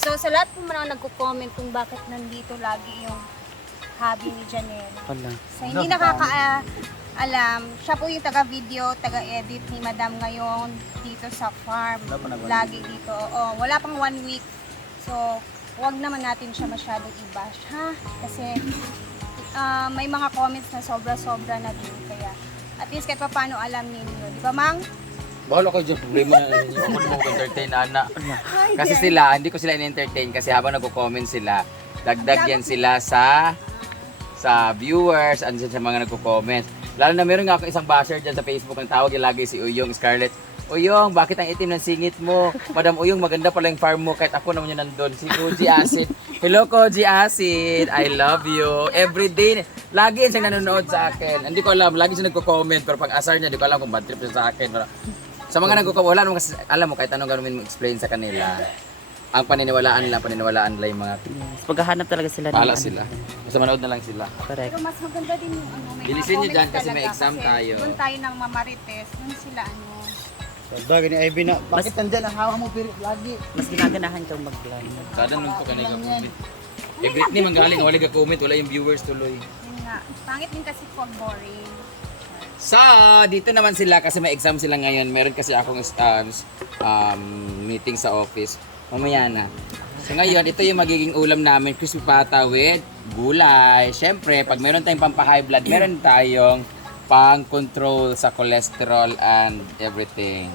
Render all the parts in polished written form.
So sa lahat po mga nagko-comment kung bakit nandito lagi yung hobby ni Janelle. Wala. So hindi nakakaalam, siya po yung taga-video, taga-edit ni Madam ngayon dito sa farm. Lagi dito. Oo, wala pang 1 week. So wag naman natin siya masyadong i-bash, ha? Kasi may mga comments na sobra-sobra na din. Kaya at least kahit pa paano alam ninyo. Di ba, Mang? Bahala kayo dyan, problema na ninyo. Ako naman entertain Ana. Kasi sila, hindi ko sila in-entertain kasi habang nagko-comment sila, dagdag yan sila sa viewers and sa mga nagko-comment. Lalo na meron nga ako isang basher dyan sa Facebook, ang tawag yung lagi si Uyong Scarlett. Uyong, bakit ang itim ng singit mo? Madam Uyong, maganda pala yung farm mo kahit ako naman yun nandun. Si Koji Acid. Hello Koji Acid, I love you. Every day, lagi yun siyang nanonood sa akin. Hindi ko alam, lagi siya nagko-comment pero pag asar niya, hindi ko alam kung bad trip siya sa akin. Pero, sa mga nagko-comment, wala naman kasi, alam mo, kahit anong gano'n mo explain sa kanila. Ang paniniwalaan nila yung mga Paghahanap talaga sila. pala sila. Basta manood na lang sila. Correct. Pero mas maganda din yung may Bilisin mga niyo dyan comments kasi may talaga exam tayo. Doon tayo ng mamarites, doon sila Sada gani Ivy na. Bakit nandyan ang hawa mo pirit lagi? Mas ginaganahan kang mag-vlog. Kada nung ko kanina comment. Eh Britney manggaling wala ka comment, wala yung viewers tuloy. Yun nga, pangit din kasi pag boring. So, dito naman sila kasi may exam sila ngayon. Meron kasi akong meeting sa office. Mamaya na. So ngayon, ito yung magiging ulam namin, crispy pata with gulay. Siyempre, pag meron tayong pampa-high blood, meron tayong pang-control sa cholesterol and everything.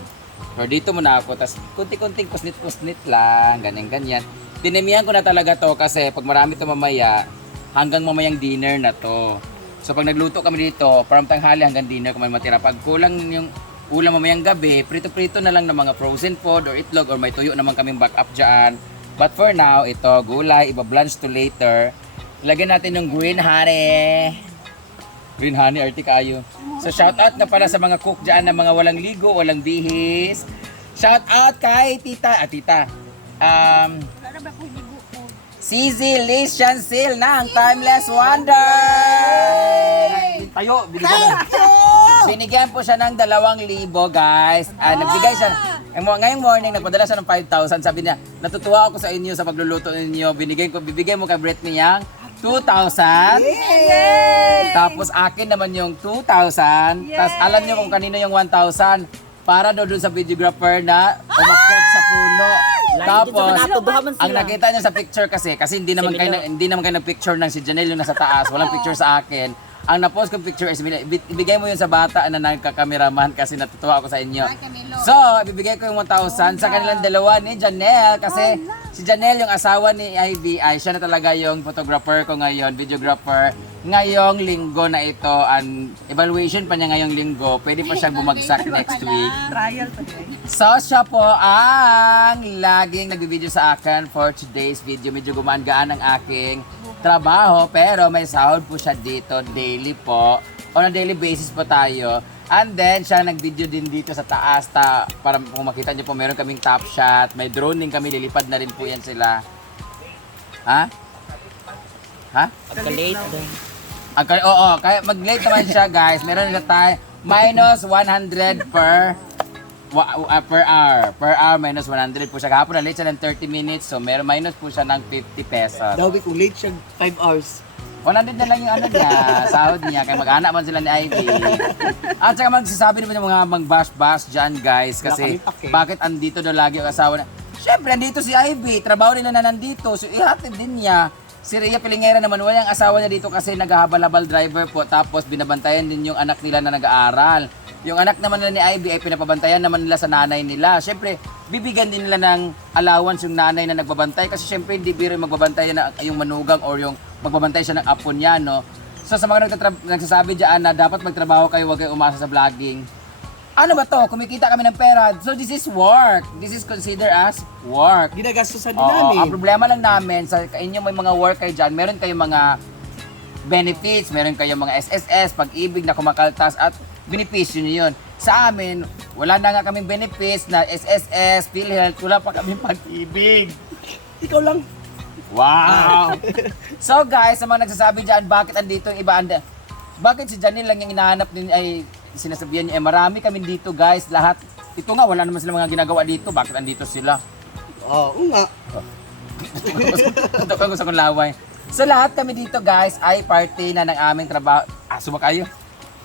Pero dito muna ako, tapos kunti-kunting kusnit-kusnit lang, ganyan-ganyan. Dinamihan ko na talaga to kasi pag marami to mamaya, hanggang mamayang dinner na to. So pag nagluto kami dito, from tanghali hanggang dinner kung may matira. Pag kulang yung ulam mamayang gabi, prito-prito na lang ng mga frozen food or itlog or may tuyo naman kaming backup dyan. But for now, ito, gulay, iba-blanch to later. Lagyan natin yung green honey. Green honey, arte kayo. So shout out na pala sa mga cook dyan na mga walang ligo, walang bihis. Shout out kay tita, Wala ba kung ligo po? CZ Liz Chancil ng Timeless Wonder! Tayo, binigyan po siya ng 2,000 guys. Nagbigay siya. Ngayong morning, nagpadala siya ng 5,000. Sabi niya, natutuwa ako sa inyo sa pagluluto ninyo. Bibigay mo kay Britney yang 2,000. Tapos akin naman yung 2,000. Tapos alam niyo kung kanino yung 1,000. Para doon sa videographer na umakyat sa puno. Tapos, ang nakita niyo sa picture kasi hindi naman kayo nag-picture ng si Janelle yung nasa taas. Walang picture sa akin. Ang na-post kong picture is ibigay mo yun sa bata na nagkakameraman kasi natutuwa ako sa inyo. So, ibibigay ko yung 1,000 sa kanilang dalawa ni Janelle kasi si Janelle yung asawa ni Ivy ay siya na talaga yung photographer ko ngayon, videographer. Ngayong linggo na ito, ang evaluation pa niya ngayong linggo, pwede pa siyang bumagsak next week. Trial pa So, siya po ang laging nag-video sa akin for today's video. Medyo gumaan-gaan ang aking trabaho, pero may sahod po siya dito daily po. On a daily basis po tayo. And then, siya nag-video din dito sa taas. Para kung makita niyo po, meron kaming top shot. May drone din kami, lilipad na rin po yan sila. Ha? Ha? Pagka-late din. Okay, oo, kaya mag-late naman siya guys. Meron na tayo minus 100 per hour. Per hour minus 100 po siya. Kahapon na late siya ng 30 minutes. So meron minus po siya ng 50 pesos. Daw kung late siya 5 hours. 100 na lang yung ano niya, sahod niya. Kaya mag-anak man sila ni Ivy. At saka magsasabi naman yung mga mag-bash-bash dyan guys. Kasi bakit andito daw lagi yung asawa na. Siyempre, andito si Ivy. Trabaho nila na nandito. So ihatid din niya. Si Rhea Pilingera naman, wala yung asawa niya dito kasi naghahabal-habal driver po. Tapos binabantayan din yung anak nila na nag-aaral. Yung anak naman nila ni Ivy ay pinapabantayan naman nila sa nanay nila. Siyempre, bibigyan din nila ng allowance yung nanay na nagbabantay. Kasi siyempre, hindi biro yung magbabantay na yung manugang or yung magbabantay siya ng apo niya, no? So sa mga nagsasabi dyan na dapat magtrabaho kayo, huwag kayo umasa sa vlogging. Ano ba to? Kumikita kami ng pera. So this is work. This is considered as work. Ginagastusan din Oo, namin. ang problema lang namin, sa inyo may mga work kayo dyan, meron kayong mga benefits, meron kayong mga SSS, pag-ibig na kumakaltas at benepisyo niyo yun. Sa amin, wala na nga kaming benefits na SSS, PhilHealth, wala pa kaming pag-ibig. Ikaw lang. Wow! So guys, sa mga nagsasabi dyan, bakit andito yung iba? Bakit si Janelle lang yung hinahanap din ay sinasabihan niya, marami kami dito guys, lahat. Ito nga, wala naman sila mga ginagawa dito, bakit andito sila? Oo nga. Ito ko sa kong laway. So lahat kami dito guys ay party na ng aming trabaho. Sumakayo.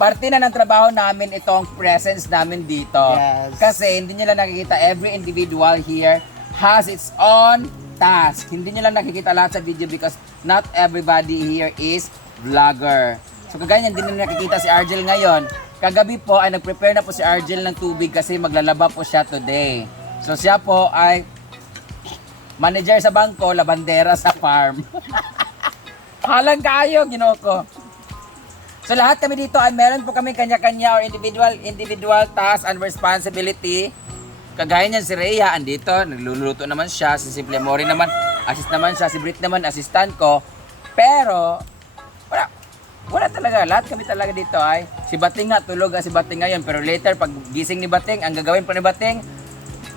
Party na ng trabaho namin itong presence namin dito. Yes. Kasi hindi nyo lang nakikita, every individual here has its own task. Hindi nyo lang nakikita lahat sa video because not everybody here is vlogger. So kagaya hindi nyo nakikita si Argel ngayon. Kagabi po ay nag-prepare na po si Argel ng tubig kasi maglalaba po siya today. So siya po ay manager sa bangko, labandera sa farm. Halang kayo, ginoo ko. So lahat kami dito ay meron po kami kanya-kanya or individual task and responsibility. Kagaya niyan si Rhea, andito, nagluluto naman siya. Si Simple Mori naman, assist naman siya. Si Brit naman, assistant ko. Pero, wala talaga. Lahat kami talaga dito ay, si Bating nga, tulog si Bating ngayon. Pero later, pag gising ni Bating, ang gagawin po ni Bating,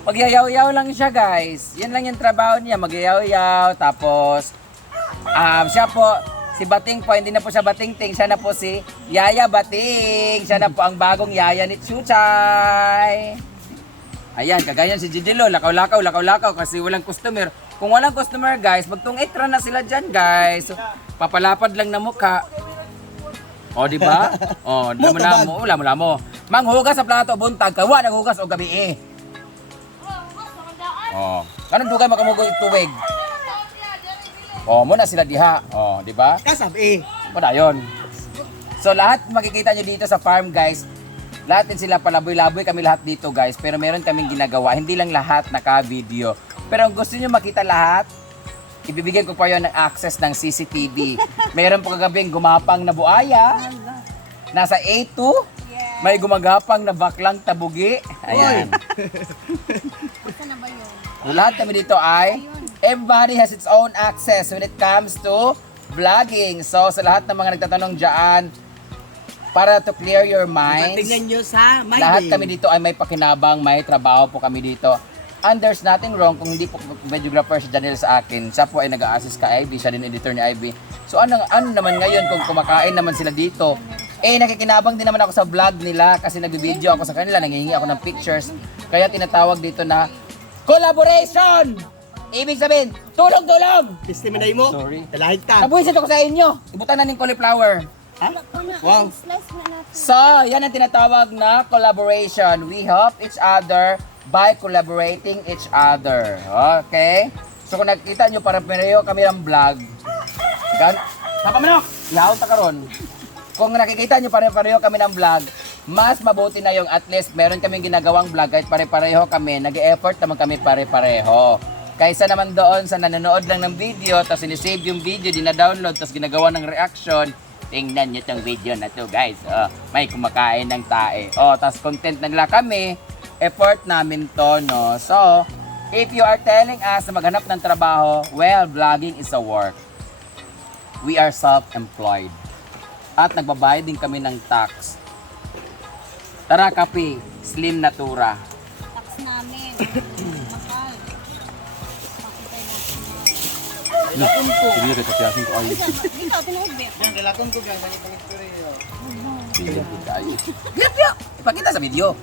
magyayaw-yaw lang siya guys. Yan lang yung trabaho niya, magyayaw-yaw. Tapos, siya po, si Bating po, hindi na po siya Bating-ting, siya na po si Yaya Bating. Siya na po ang bagong Yaya ni Chuchay. Ayan, kagaya si Jidilo, lakaw-lakaw kasi walang customer. Kung walang customer guys, magtungitra na sila dyan guys. So, papalapad lang na mukha. O, di ba? O, lamo. Manghugas sa plato, buntag, kawa naghugas o gabi eh. O, kanong dugay makamugos tuwig? O, muna sila diha. O, di ba? Kasabi. Padayon. So lahat makikita nyo dito sa farm guys, lahat din sila palaboy-laboy kami lahat dito guys, pero meron kaming ginagawa, hindi lang lahat naka-video. Pero kung gusto nyo makita lahat, ibibigyan ko pa yon ng access ng CCTV. Meron po kagabing gumapang na buaya, nasa A2, may gumagapang na baklang tabugi. Ayan. Asa na ba yun? Lahat kami dito ay, everybody has its own access when it comes to vlogging. So sa lahat ng mga nagtatanong dyan, para to clear your minds, Tingnan nyo sa my lahat day. kami dito ay may pakinabang, may trabaho po kami dito. And there's nothing wrong kung hindi po videographer si Janelle sa akin. Siya po ay nag-a-assist ka Ivy, siya din editor ni Ivy. So ano naman ngayon kung kumakain naman sila dito? Eh nakikinabang din naman ako sa vlog nila kasi nag-video ako sa kanila, nangihingi ako ng pictures. Kaya tinatawag dito na collaboration! Ibig sabihin, tulong-tulong! Testimony mo? Sorry. Talahit ka. Nabuhisit ako sa inyo. Ibutan na ng cauliflower. Ha? Wow. Slice na natin. So, yan ang tinatawag na collaboration. We help each other by collaborating each other. Okay? So, kung nakikita nyo, parang pareho kami ng vlog. Hapa manok! Ihawag ta karon. Kung nakikita nyo, pareho kami ng vlog, mas mabuti na yung at least meron kaming ginagawang vlog kahit pare-pareho kami, nag-e-effort naman kami pare-pareho. Kaysa naman doon sa nanonood lang ng video, tapos sinisave yung video, dina-download, tapos ginagawa ng reaction, tingnan nyo tong video na to guys. May kumakain ng tae. Tapos content na nila kami, effort namin to, no? So, if you are telling us na maghanap ng trabaho, well, vlogging is a work. We are self-employed. At nagbabayad din kami ng tax. Tara, kape, Slim Natura. Tax namin. Mahal. Pakitay natin na. Lakon po. Sige, katapiasin ko ayun. Ikaw, tinuod ba? Yan, dalakon ko gang balik pero. Sige, ayun. Gilapyo! Ipakita sa video.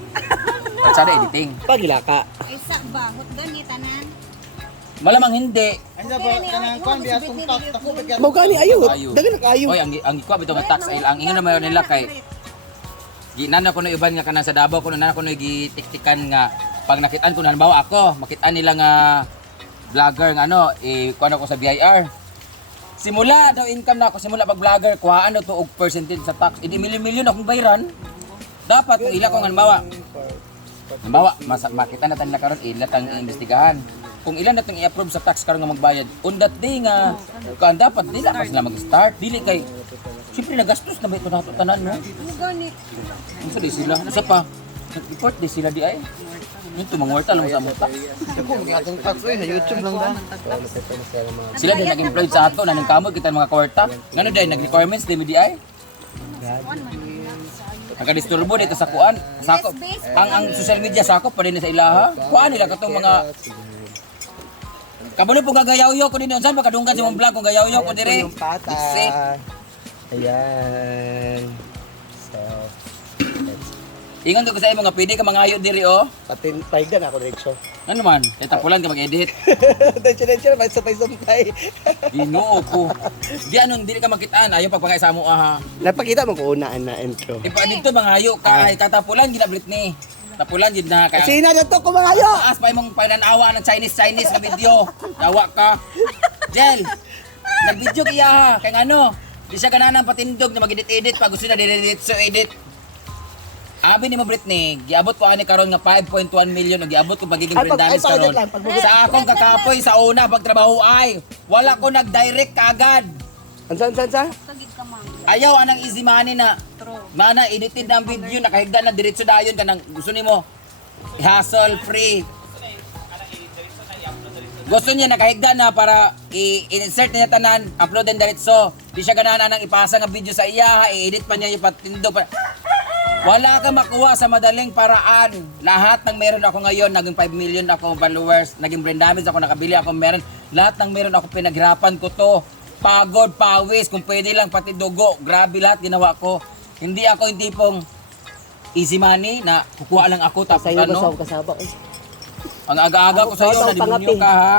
At sana editing. Pagilaka. Ay, sa ba? Hutgan ni tanan. Malamang hindi. Ay sa ba kanang kon biya tong tax tako bigyan. Mau kali ayo. Ayo. Dagan nak ayo. Oy, ang ikuha bitaw nga tax ay ang ingon naman nila kay ginana ko na iban nga kanang sa Davao ko na ko na gitiktikan nga pag nakitaan ko na halimbawa ako, makitaan nila nga vlogger nga kuha ko sa BIR. Simula daw income na ako simula pag vlogger kuhaan daw to og percentage sa tax. Hindi milyon-milyon akong bayaran. Dapat kung ila ko nga halimbawa makita na nila karon ila tang imbestigahan. Kung ilan na itong i-approve sa tax karon nga magbayad, on that day nga, kung dapat dila pa sila mag-start, dili kay, siyempre nagastos na ba ito nato tanan, no? Hutgan ni. Ano di sila? Nasa pa? Nag-report di sila di ay? Ito, mangwarta lang sa among tax. Ako atong tax sa YouTube lang da. Sila din nag-employed sa ato, na kamot kita mga kwarta. Ngano dahil, nag-requirements di mo di ay? Nagka-disturbo dito sa kuan, sakop. Ang social media sakop pa din sa ilaha. Kuan nila katong mga kabulo po gagayaw-yaw ko din. Saan ba kadunggan sa mong vlog kung gayaw-yaw ko dire? Yung pata. Isip. Ayan. So, Ingon ko sa imo nga pwede ka mangayo diri oh. patin paigan ako diretso. Ano man? Eh, tapulan ka mag-edit. Tension, may sumpay. Ginoo ko. Di anong dili ka makitaan. Ayaw pagpangay sa mo aha. Napakita mo ko unaan na intro. E pa dito mangayo ka. Katapulan gina Britney. Tapulan gid na ka. Sina na to kumayo. Taas pa imong pananawa ng Chinese na video. Dawa ka. Jel. Nag-video kiya ha. Kay ano? Di siya gananang patindog na mag-edit-edit pag gusto na edit. Abi ni mo Britney, giabot ko ani karon nga 5.1 million ug giabot ko pagiging Brendamis karon. Sa akong kakapoy sa una pagtrabaho ay wala ko nag-direct kaagad. San? Kagid ka mang. Ayaw anang easy money na. Mana edited na ang video nakahigda na diretso dayon kanang gusto nimo hassle free. Gusto niya nakahigda na para i-insert niya tanan, upload din diretso. Di siya ganahan nang ipasa nga video sa iya, i-edit pa niya yung patindo pa. Wala ka makuha sa madaling paraan. Lahat ng meron ako ngayon, naging 5 million ako followers, naging Brendamis ako, nakabili ako meron. Lahat ng meron ako, pinaghirapan ko to. Pagod, pawis, kung pwede lang pati dugo. Grabe lahat ginawa ko. Hindi ako yung tipong easy money na kukuha lang ako tapos ano. kasaba. Ang aga-aga ko sa iyo, nadimonyo ka ha.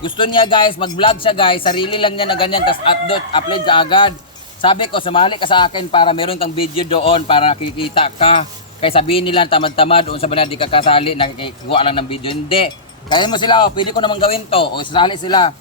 Gusto niya guys, mag-vlog siya guys, sarili lang niya na ganyan, tapos upload ka agad. Sabi ko, sumali ka sa akin para meron kang video doon para kikita ka. Kaya sabihin nila tamad-tamad, doon sa banal di ka kasali, nakikikuha lang ng video. Hindi. Kaya mo sila, pwede ko naman gawin to. O sasali sila.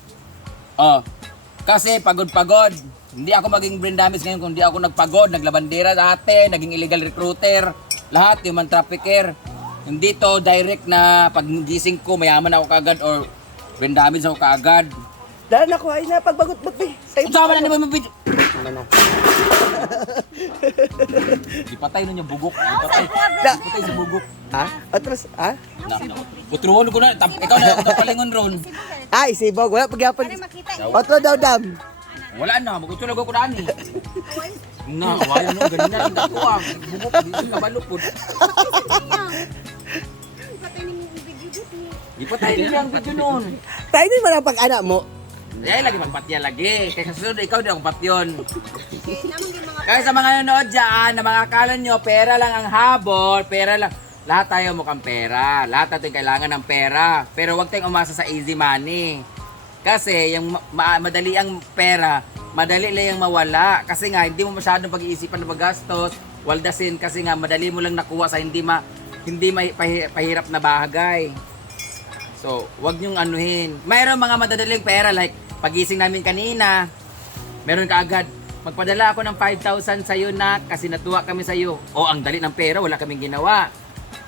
Kasi pagod-pagod. Hindi ako maging Brendamis ngayon kung hindi ako nagpagod, naglabandera dati, naging illegal recruiter. Lahat, human trafficker. Hindi to direct na pag gising ko, mayaman ako kaagad or Brendamis ako kaagad. Dahil ako ay napagbagot-bagot eh. Kung sama na naman video. Ano na? Ipatay nun yung bugok. Ipatay sa bugok. Ha? Atras, ha? Putruhon ko na. Ikaw na ako palingon ron. Ay, sibog. Wala pagyapon. Para makita Otro daw dam. Wala na. Magutulog ako na ani. Na, kawayo no. Ganun na lang ako ah. Bugok. Dito ka balupod. patay ni video dito. Ipatay nila ang video nun. Tayo din man ang pag-anak mo. Ay, lagi magpatya lagi. Kaya sa sunod, ikaw din akong patyon. Namang yung mga Kaya sa mga nanonood dyan, na mga akala nyo, pera lang ang habol, pera lang. Lahat tayo mukhang pera. Lahat natin kailangan ng pera. Pero huwag tayong umasa sa easy money. Kasi yung madali ang pera, madali lang yung mawala. Kasi nga, hindi mo masyadong pag-iisipan na magastos. Waldasin kasi nga, madali mo lang nakuha sa hindi pahirap na bagay. So, wag niyong anuhin. Mayroon mga madadaling pera like pagising namin kanina, meron ka agad, magpadala ako ng 5,000 sa'yo na kasi natuwa kami sa'yo. O, ang dali ng pera, wala kaming ginawa.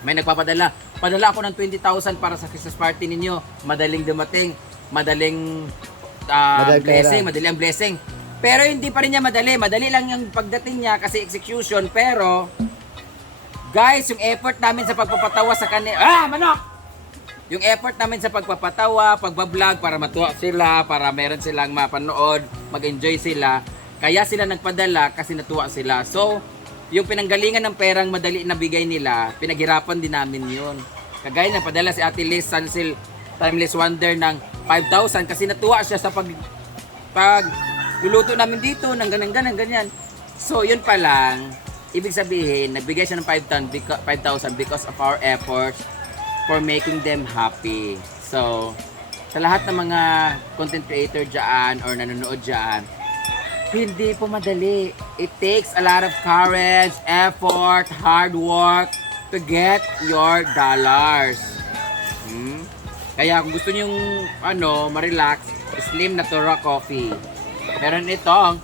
May nagpapadala. Padala ako ng 20,000 para sa Christmas party ninyo. Madaling dumating. Madaling blessing. Madali ang blessing. Pero hindi pa rin niya madali. Madali lang yung pagdating niya kasi execution. Pero, guys, yung effort namin sa pagpapatawa sa kanila. Manok! Yung effort namin sa pagpapatawa, pagbablog para matuwa sila, para meron silang mapanood, mag-enjoy sila. Kaya sila nagpadala kasi natuwa sila. So, yung pinanggalingan ng perang madali na bigay nila, pinaghirapan din namin yun. Kagaya na padala si Ate Liz Sansil Timeless Wonder ng 5,000 kasi natuwa siya sa luluto namin dito ng ganyan. So, yun pa lang, ibig sabihin, nagbigay siya ng 5,000 because of our efforts for making them happy. So, sa lahat ng mga content creator dyan or nanonood dyan, hindi po madali. It takes a lot of courage, effort, hard work to get your dollars. Kaya kung gusto nyo ma-relax, Slim Natura Coffee. Meron itong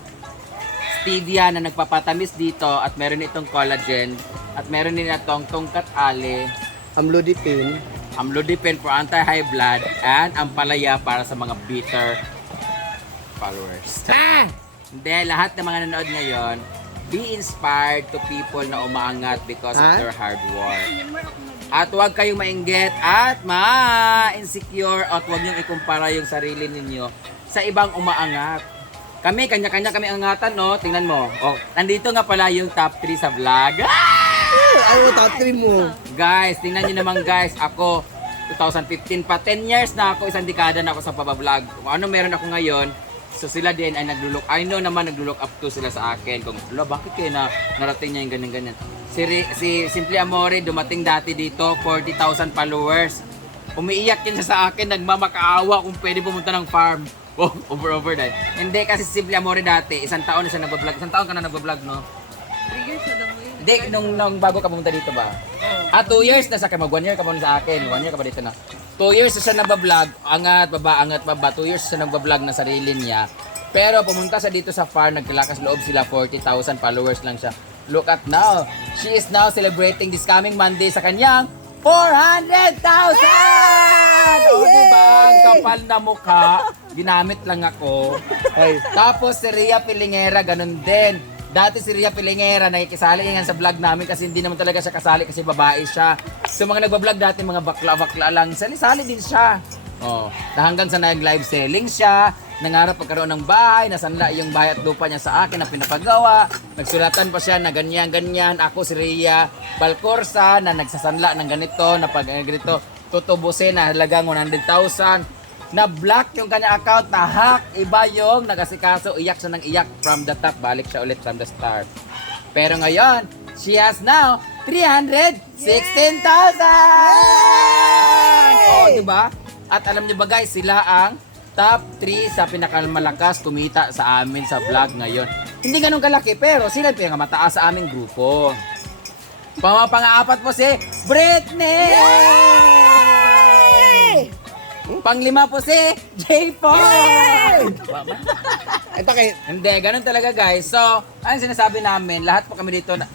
stevia na nagpapatamis dito at meron itong collagen at meron din itong tungkat ale, amlodipine for anti-high blood, and ampalaya para sa mga bitter followers. Hindi, lahat ng mga nanonood ngayon, be inspired to people na umaangat because of their hard work. At huwag kayong mainggit at ma-insecure at huwag niyong ikumpara yung sarili ninyo sa ibang umaangat. Kami, kanya-kanya kami angatan, no? Tingnan mo. Nandito nga pala yung top 3 sa vlog. Ano top 3 mo? Guys, tingnan nyo naman guys, ako 2015 pa, 10 years na ako, isang dekada na ako sa pabablog. Kung ano meron ako ngayon, so sila din ay naglulook, I know naman naglulook up to sila sa akin. Kung, bakit kayo na narating niya yung ganyan-ganyan. Si Simply Amore, dumating dati dito, 40,000 followers. Umiiyak yan siya sa akin, nagmamakaawa kung pwede pumunta ng farm. Oh, over na. Hindi kasi si Simple Amore dati, isang taon na siya nagbablog. Isang taon ka na nagbablog, no? 3 years na daw yun. Hindi, nung bago ka pumunta dito ba? 2 years na sa akin. 1 year ka muna sa akin. 1 year ka ba dito na? 2 years na siya nagbablog. Angat, baba. 2 years siya nagbablog na sarili niya. Pero pumunta siya dito sa farm, nagkalakas loob sila, 40,000 followers lang siya. Look at now. She is now celebrating this coming Monday sa kanyang 400,000! O, diba? Ang kapal na mukha. Ginamit lang ako. Ay. Tapos si Rhea Pilingera, ganun din. Dati si Rhea Pilingera, nakikisali yan sa vlog namin kasi hindi naman talaga siya kasali kasi babae siya. So mga nagbablog dati, mga bakla-bakla lang, sali-sali din siya. Oh, na hanggang sa nag-live selling siya, nangarap pagkaroon ng bahay, nasanla yung bahay at lupa niya sa akin na pinapagawa. Nagsulatan pa siya na ganyan-ganyan. Ako si Rhea Balcorsa na nagsasanla ng ganito, na pag ganito, tutubusin na halagang 100,000. Na-block yung kanya account, na-hack. Iba yung nagasikaso, iyak siya ng iyak from the top. Balik siya ulit from the start. Pero ngayon, she has now 316,000! Oh, diba? At alam niyo ba guys, sila ang top 3 sa pinakamalakas kumita sa amin sa vlog ngayon. Hindi ganun kalaki, pero sila yung pinakamataas sa aming grupo. Pang-apat po si Britney! Panglima po si J4! Ito kay... Hindi, ganun talaga guys. So, ano sinasabi namin, lahat po kami dito na...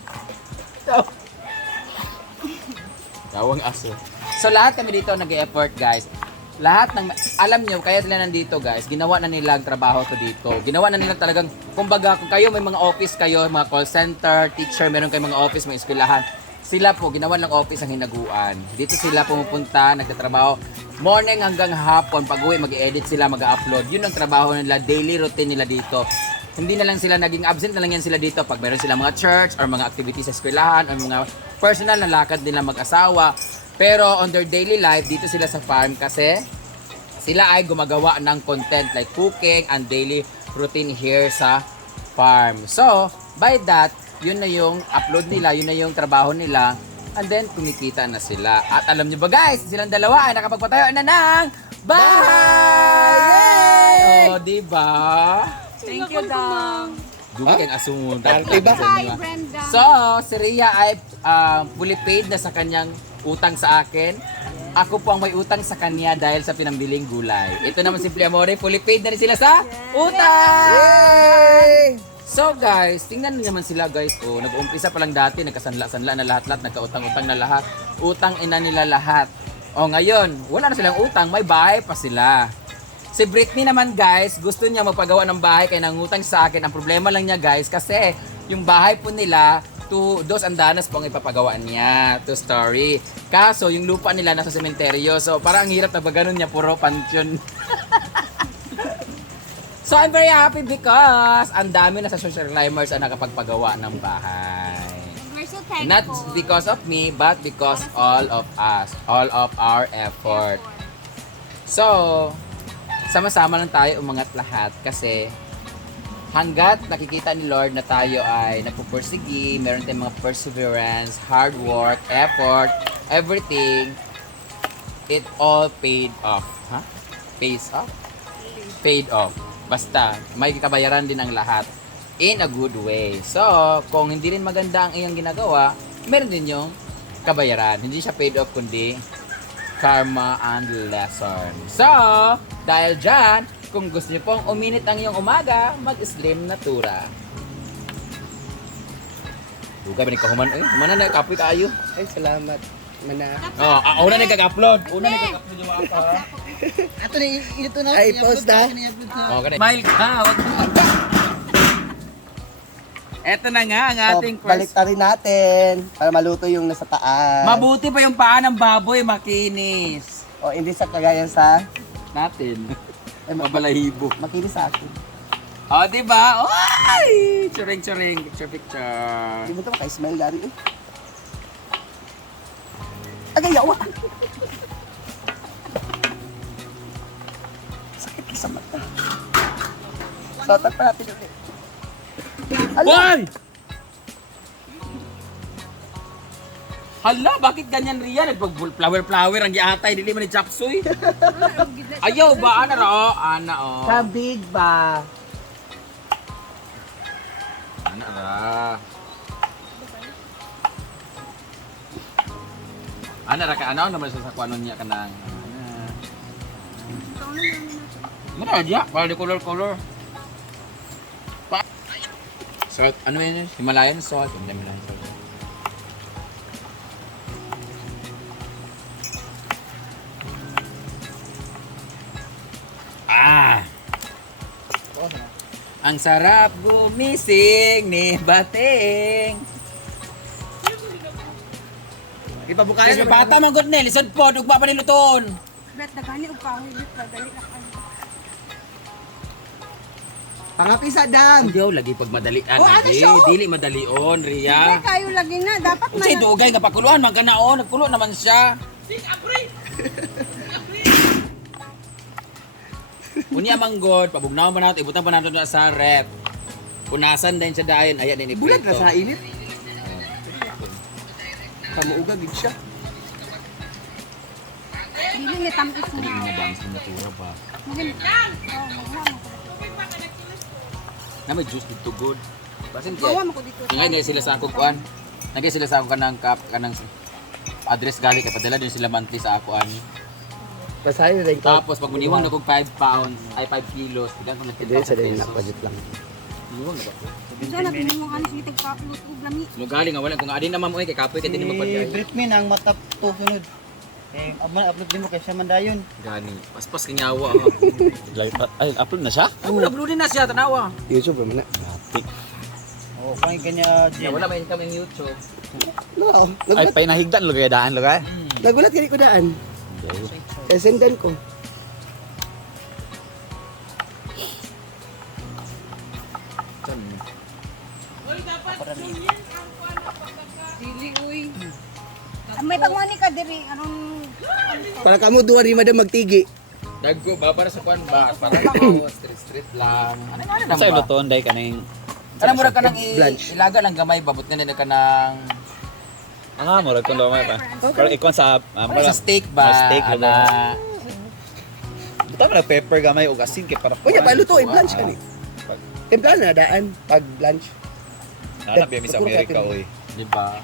Tawang aso. So, lahat kami dito nag-e-effort guys. Lahat ng... Alam nyo, kaya sila nandito guys, ginawa na nila ang trabaho to dito. Ginawa na nila talagang, kumbaga, kung kayo may mga office kayo, mga call center, teacher, meron kayong mga office, mga eskwelahan, sila po, ginawa ng office ang hinaguan. Dito sila pumupunta, nagtatrabaho. Morning hanggang hapon, pag-uwi, mag-edit sila, mag-upload. Yun ang trabaho nila, daily routine nila dito. Hindi na lang sila naging absent na lang yan sila dito pag meron sila mga church or mga activities sa eskwelahan or mga personal na lakad nila mag-asawa. Pero on their daily life, dito sila sa farm kasi sila ay gumagawa ng content like cooking and daily routine here sa farm. So, by that, yun na yung upload nila, yun na yung trabaho nila. And then, kumikita na sila. At alam nyo ba guys, silang dalawa ay nakapagpatayo na ng bahay! O, diba? Thank you, Dong. Dugi kayong asungon. Diba? Hi, Brenda. So, si Rhea ay fully paid na sa kanyang utang sa akin. Ako po ang may utang sa kanya dahil sa pinambiling gulay. Ito naman Simple Amore, fully paid na rin sila sa utang! So guys, tingnan niyo naman sila guys. Oh, nag-uumpisa pa lang dati, nagkasanla-sanla na lahat-lahat, nagkautang-utang na lahat. Utang ina nila lahat. Oh, ngayon, wala na silang utang, may bahay pa sila. Si Britney naman guys, gusto niya magpagawa ng bahay kaya nangutang sa akin. Ang problema lang niya guys, kasi yung bahay po nila, 2 andanas po ang ipapagawa niya, 2 story. Kaso, yung lupa nila nasa sementeryo. So, parang ang hirap na ba ganun niya, puro pansyon. So, I'm very happy because ang dami na sa social climbers ang nakapagpagawa ng bahay. We're so thankful. Not because of me, but because all of us, all of our effort. So, sama-sama lang tayo umangat lahat kasi hanggat nakikita ni Lord na tayo ay nagpupursigi, meron tayong mga perseverance, hard work, effort, everything, it all paid off. Huh? Pays off? Paid off. Basta, may kabayaran din ang lahat in a good way. So, kung hindi rin maganda ang iyong ginagawa, meron din yung kabayaran. Hindi siya paid off, kundi karma and lesson. So, dahil dyan, kung gusto niyo pong uminit ang iyong umaga, mag-slim natura. Duga ba ni kahuman? Humana na, kapoy kayo. Ay, salamat. Mana. Una nagkaka-upload. Una nagkaka-upload yung ako. Ato na, ito na. Ay, post na. Smile ka. Eto na nga ang ating Balik rin natin para maluto yung nasa taas. Mabuti pa yung paa ng baboy, makinis. O hindi sa kagaya sa Natin. Mabalahibo. makinis sa akin. O, diba? Oy! Churing-churing. Picture-picture. Hindi mo ito maka-smile gari eh. Agay, yawa! Sakit ka sa mata. Sotan pa natin ulit. Boy! Hala, bakit ganyan Ria? Nagpag-flower ang giatay, dili man ni chapsuy. Ayaw ba? Ana ra, oh. Ana, oh. Kabig ba? Ana ra. Ana ra ka, ano naman sa kuanon niya kanang. Muna dia, para di color-color. Salt, ano yun? Himalayan salt. Himalayan salt. Ah! Ang sarap gumising ni Bating. Ipabukayan Kasi bata man gud ni, lisod po, ugma pa niluton. Bet dagani og kahoy bet dali na kayo. Pangapi sa dam. Ayaw lagi pag madalian. Oh, ano lagi. siya? Dili madalion, Hindi Ria. kayo lagi na dapat Unsay dugay nga pakuluan man kanaon, nagkulo naman siya. Unya manggod, pabugnaw man nato, ibutan pa nato na sa rep. Punasan din siya dayon, ayan din Bulag iprito. na sa init. Kamuuga gid siya. dili ni tampis Dili na. mo bangs ng natura ba? Mugin. Oh, magmamo ko. Na may juice dito good. Basin Gawa kaya. mo ko dito. Ngay sila sa akong kuan. Nagay sila sa ako kanang kap kanang address gali kay padala din sila monthly sa ako ani. Pasayo rin ko. Tapos pag muniwang na kog 5 pounds ay 5 kilos, bilang ko na Hindi sa din 10,000 na pesos. budget lang. Muniwang na ba? Dito na pinimong anis ni tagkaplut ug lami. Lugali nga wala kung adi naman mo kay kapoy kay dinhi magpadayay. Britmin ang matap to sunod. Eh, upload din mo kay siya mandayon. Gani, paspas kanyawa ha. Ay, upload na siya? Ay, upload na siya tanawa. YouTube man na. Oh, kung kanya Ya wala may kami YouTube. No, Ay, nagulat, painahigdan lo kaya daan lo kaya? nagulat kani ko daan. Kaya sendan ko. Dili uy. May pangwani ka diri anong Para kamo duwa ni madam magtigi. Dagko ba para sa kuan ba? Para ako street lang. Ano Sa ba? iluton, day ka na yung... Ano mo ra kanang Blanch. ilaga lang gamay babot na nila kanang Ah, murag kung lumay pa. Pero ikon sa... para sa steak ba? Sa steak, ana. Buta mo na pepper gamay o asin kay para... Kunya paluto i-blanch ka ni. Timpla na daan pag blanch. Nanap yan sa Amerika, oy. Di ba?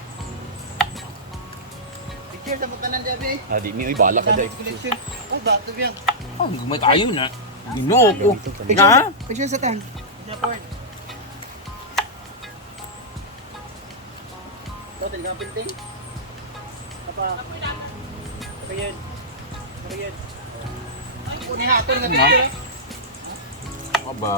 Picture sa mukha ng Jabe. Ah, di ni, oy, bala ka day. Collection. Oh, dato biyan. Oh, gumay kayo na. Ginoo ko. Na? Picture sa tan. Japan. Total ka pinting. Apa? Apa yan? Apa yan? Kunin ha, kunin Na? Aba.